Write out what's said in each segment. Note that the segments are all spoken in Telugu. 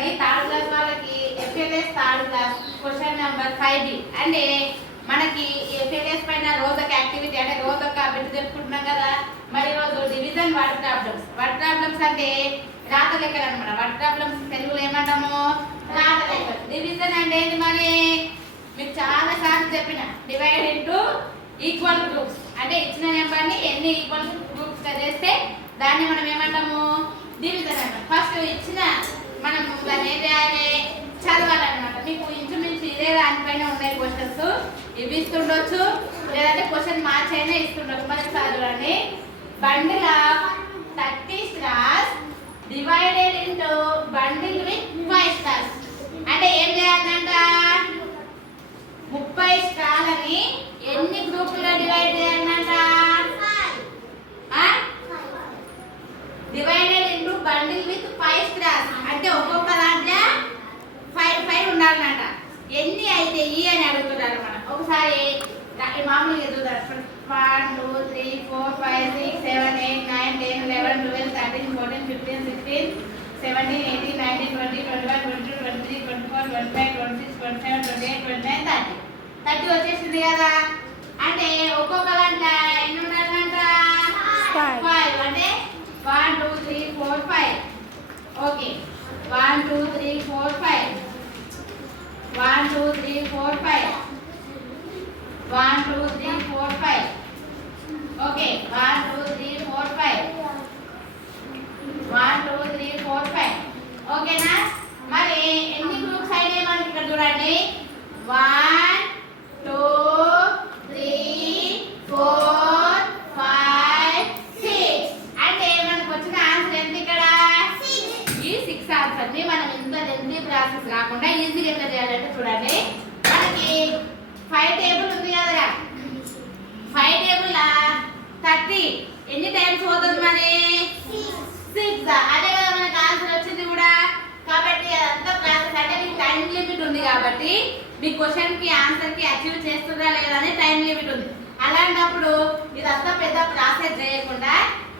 చూడండి థర్డ్ క్లాస్ వాళ్ళకి FLS third class question number 5B అంటే మనకి ఎఫ్ఎల్ఎస్ పైన రోజొక యాక్టివిటీ అంటే రోజొక బిట్ చెప్పుకుంటున్నాం కదా. మరి రోజు డివిజన్ వర్డ్ ప్రాబ్లమ్స్ అంటే రాత లెక్కలు అన్నమాట. వర్డ్ ప్రాబ్లమ్స్ తెలుగులో ఏమంటాము? రాత లెక్కలు. డివిజన్ అంటే ఏంటి మరి? మీకు చాలా సార్లు చెప్పిన డివైడ్ ఇంటూ ఈక్వల్ గ్రూప్స్ అంటే ఇచ్చిన నెంబర్ని ఎన్ని ఈక్వల్ గ్రూప్స్ గా చేస్తే దాన్ని మనం ఏమంటాము? డివిజన్ అంటాం. ఫస్ట్ ఇచ్చిన మనం దాన్ని ఏం చేయాలి? చదవాలన్నమాట. మీకు ఇంచుమించు ఇదే దానిపైన ఉన్నాయి క్వశ్చన్స్. ఇవి ఇస్తుండొచ్చు లేదంటే క్వశ్చన్ మార్చ్ అయినా ఇస్తుండొచ్చు. మనకి చదవండి. Bundle of 30 stars divided into bundle with 5 stars అంటే ఏం చేయాలంట? 30 స్టార్లని ఎన్ని గ్రూపులుగా డివైడ్ చేయాలంట? Divided into bundle with 5 stars అంటే ఒక్కొక్క దాంట్లో 5 ఉండాలన్నమాట. ఎన్ని అయితే ఈ అని అడుగుతున్నారు మనం. ఒకసారి మామూలుగా ఎదుగుతారు. 1 2 3 4 5 6 7 8 9 10 11 12 13 14 15 16 17 18 19 20 21 22 23 24 25 26 27 28 29 30 వచ్చేసింది కదా. అంటే ఒక్కొక్క దాంట్లో ఎన్ని ఉండాలంట? 5 అంటే 1 2 3 4 5 ఓకే 1 2 3 4 5 1 2 3 4 5 1 2 3 4 5 ఓకే 1 2 3 4 5 1 2 3 4 5 ఓకేనా. మరి ఎన్ని గ్రూప్స్ అయినాయి మనకి ఇక్కడ చూడండి. 1 2 3 4 5 6 అంటే మనకు వచ్చిన ఆన్సర్ ఎంత ఇక్కడ? 6. ఈ 6 ఆన్సర్ ని మనం ఇంత లెంతీ ప్రాసెస్ కాకుండా ఈజీగా ఎట్లా చేయాలంటే చూడండి. మనకి 5 టేబుల్ ఉంది కదా. 5 టేబుల్ 30 ఎన్ని టైమ్స్ పోతుంది మరి? 6. అదే కదా మనకు ఆన్సర్ వచ్చింది కూడా. కాబట్టి అదంతా ప్రాసెస్ అంటే మీకు టైం లిమిట్ ఉంది కాబట్టి మీ క్వశ్చన్ కి ఆన్సర్ కి అచీవ్ చేస్తుందా లేదా అని టైం లిమిట్ ఉంది. అలాంటప్పుడు ఇదంతా పెద్ద ప్రాసెస్ చేయకుండా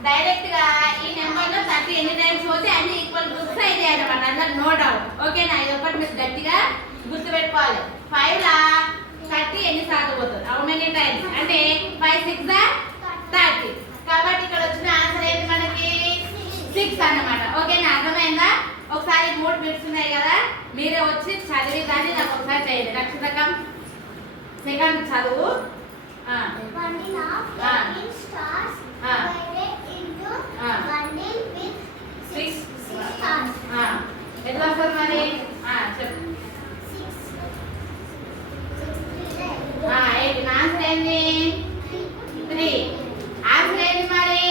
డైరెక్ట్ గా ఈ నెంబర్ లో 30 ఎన్ని టైమ్స్ పోతే అన్ని ఈక్వల్ గ్రూప్స్ అయితే అన్నమాట. అందులో నో డౌట్. ఓకేనా? ఇది ఒకటి మీరు గట్టిగా గుర్తుపెట్టుకోవాలి. 5 లా 30 ఎన్ని సార్లు పోతుంది? హౌ మెనీ టైమ్స్ అంటే 5 6 30. కాబట్టి ఇక్కడ వచ్చిన ఆన్సర్ ఏంటి మనకి? 6 అన్నమాట. ఓకేనా? అర్థమైందా? ఒకసారి 3 బిట్స్ ఉన్నాయి కదా, మీరే వచ్చి చదివి కానీ నాకు ఒకసారి చేయండి. నక్షత్రకం సెకండ్ చదువు. ఎట్లా వస్తుంది మరి? చెప్పు. 8. ఆన్సర్ ఏంటి? 3. ఆన్సర్ ఏంటి మరి?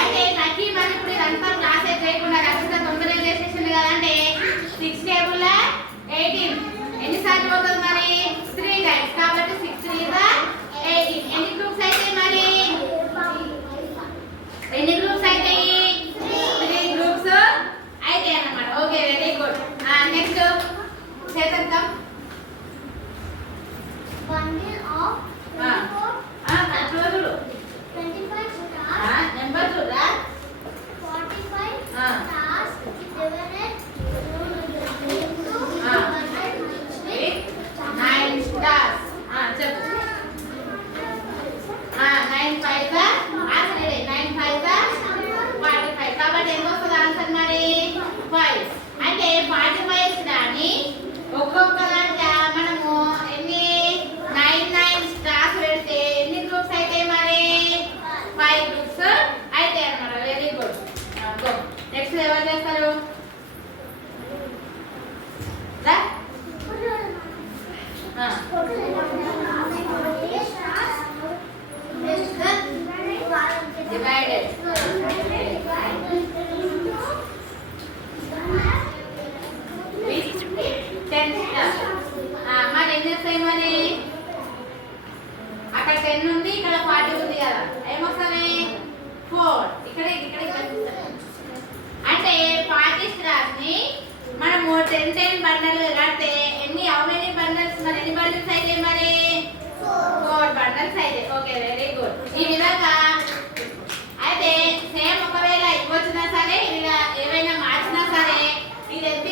అంటే నకి మరి ఇప్పుడు ఇదంతా క్లాసెస్ చేయకుండా నక్షత్రం తొందరగా చేసేసింది కదా. అంటే 6 టేబుల్ 18 ఎన్నిసార్లు పోతుంది మరి? 3 టైమ్స్. కాబట్టి 6 3 18. ఎన్ని గ్రూప్స్ అయితే మరి? ఎన్ని గ్రూప్స్ అయితే? 3 గ్రూప్స్ అయితే అన్నమాట. Okay very good. నెక్స్ట్ చేద్దాం. Bundle of 24 25 stars నెంబర్ చూడరా. 45 stars divided into 9 స్టార్స్. చెప్పు. 9 5 ఆన్సర్ 9 5 45. కాబట్టి ఎంత వస్తుంది ఆన్సర్ మరి? 5. అంటే 45 దాన్ని ఒక్కొక్క దాంట్లో మనము ఎన్ని 9 స్టార్స్ పెడితే ఎన్ని గ్రూప్స్ అయితే మరి? 5 గ్రూప్స్ అయితే అన్నమాట. Very good. నెక్స్ట్ ఎవరు చేస్తారు? Divided 10 stars. మరి ఎన్ని వస్తాయి మరి? అక్కడ 10 ఉంది, ఇక్కడ 40 ఉంది కదా. ఏమొస్తాయి? 4. ఇక్కడ అంటే 40 స్టార్స్ ని మనము 10 బండల్ కడితే ఎన్ని హౌ మెనీ బండల్స్ మరి? ఎన్ని బండల్స్ అయితే మరి? 4 బండల్స్ అయితే. Okay very good. ఈ విధంగా అయితే సేమ్ ఒకవేళ ఇవ్వచ్చినా సరే ఇలా ఏమైనా మార్చినా సరే ఇది ఎంత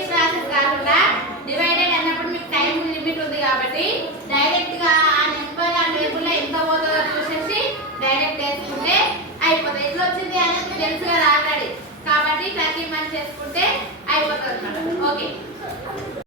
తెలుసు కదా ఆల్రెడీ. కాబట్టి 31 చేసుకుంటే అయిపోతుంది అన్నమాట. ఓకే.